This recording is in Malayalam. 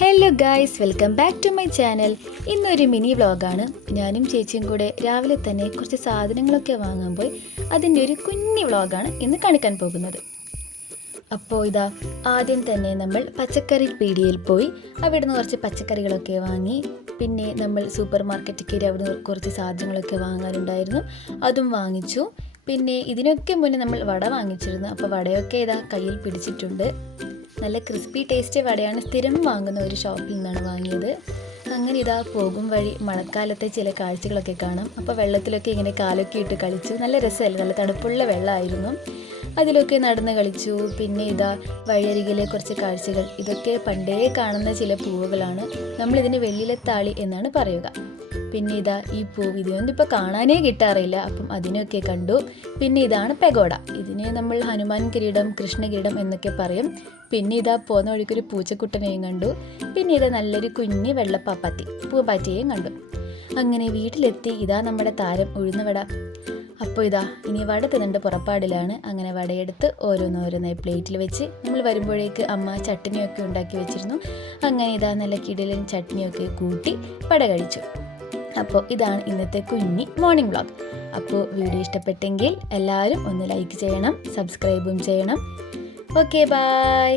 Hello guys, welcome back to my channel. ഇന്നൊരു മിനി വ്ളോഗാണ്. ഞാനും ചേച്ചിയും കൂടെ രാവിലെ തന്നെ കുറച്ച് സാധനങ്ങളൊക്കെ വാങ്ങുമ്പോൾ അതിൻ്റെ ഒരു കുഞ്ഞി വ്ളോഗാണ് ഇന്ന് കാണിക്കാൻ പോകുന്നത്. അപ്പോൾ ഇതാ ആദ്യം തന്നെ നമ്മൾ പച്ചക്കറി പീടികയിൽ പോയി അവിടുന്ന് കുറച്ച് പച്ചക്കറികളൊക്കെ വാങ്ങി. പിന്നെ നമ്മൾ സൂപ്പർ മാർക്കറ്റിൽ കയറി അവിടുന്ന് കുറച്ച് സാധനങ്ങളൊക്കെ വാങ്ങാനുണ്ടായിരുന്നു, അതും വാങ്ങിച്ചു. പിന്നെ ഇതിനൊക്കെ മുന്നേ നമ്മൾ വട വാങ്ങിച്ചിരുന്നു. അപ്പോൾ വടയൊക്കെ ഇതാ കയ്യിൽ പിടിച്ചിട്ടുണ്ട്. നല്ല ക്രിസ്പി ടേസ്റ്റ് വടയാണ്. സ്ഥിരം വാങ്ങുന്ന ഒരു ഷോപ്പിൽ നിന്നാണ് വാങ്ങിയത്. അങ്ങനെ ഇതാ പോകും വഴി മഴക്കാലത്തെ ചില കാഴ്ചകളൊക്കെ കാണാം. അപ്പോൾ വെള്ളത്തിലൊക്കെ ഇങ്ങനെ കാലൊക്കെ ഇട്ട് കളിച്ചു. നല്ല രസമല്ല, നല്ല തണുപ്പുള്ള വെള്ളമായിരുന്നു. അതിലൊക്കെ നടന്ന് കളിച്ചു. പിന്നെ ഇതാ വഴിയരികിലെ കുറച്ച് കാഴ്ചകൾ. ഇതൊക്കെ പണ്ടേ കാണുന്ന ചില പൂവുകളാണ്. നമ്മളിതിന് വെള്ളിലത്താളി എന്നാണ് പറയുക. പിന്നെ ഇതാ ഈ പൂവ്, ഇതിനൊന്നും ഇപ്പോൾ കാണാനേ കിട്ടാറില്ല. അപ്പം അതിനൊക്കെ കണ്ടു. പിന്നെ ഇതാണ് പെഗോഡ. ഇതിനെ നമ്മൾ ഹനുമാൻ കിരീടം, കൃഷ്ണ കിരീടം എന്നൊക്കെ പറയും. പിന്നെ ഇതാ പോകുന്ന വഴിക്കൊരു പൂച്ചക്കുട്ടനെയും കണ്ടു. പിന്നെ ഇതാ നല്ലൊരു കുഞ്ഞ് വെള്ളപ്പാപ്പാത്തി പൂമ്പാറ്റയെയും കണ്ടു. അങ്ങനെ വീട്ടിലെത്തി. ഇതാ നമ്മുടെ താരം ഉഴുന്നുവട. അപ്പോൾ ഇതാ ഇനി വട തിന്നേണ്ട പുറപ്പാടിലാണ്. അങ്ങനെ വടയെടുത്ത് ഓരോന്നോരോന്നായി പ്ലേറ്റിൽ വെച്ച് നമ്മൾ വരുമ്പോഴേക്ക് അമ്മ ചട്നിയൊക്കെ ഉണ്ടാക്കി വെച്ചിരുന്നു. അങ്ങനെ ഇതാ നല്ല കിടിലൻ ചട്നിയൊക്കെ കൂട്ടി വട കഴിച്ചു. അപ്പോൾ ഇതാണ് ഇന്നത്തെ കുഞ്ഞി മോർണിംഗ് വ്ളോഗ്. അപ്പോൾ വീഡിയോ ഇഷ്ടപ്പെട്ടെങ്കിൽ എല്ലാവരും ഒന്ന് ലൈക്ക് ചെയ്യണം, സബ്സ്ക്രൈബും ചെയ്യണം. Okay, by.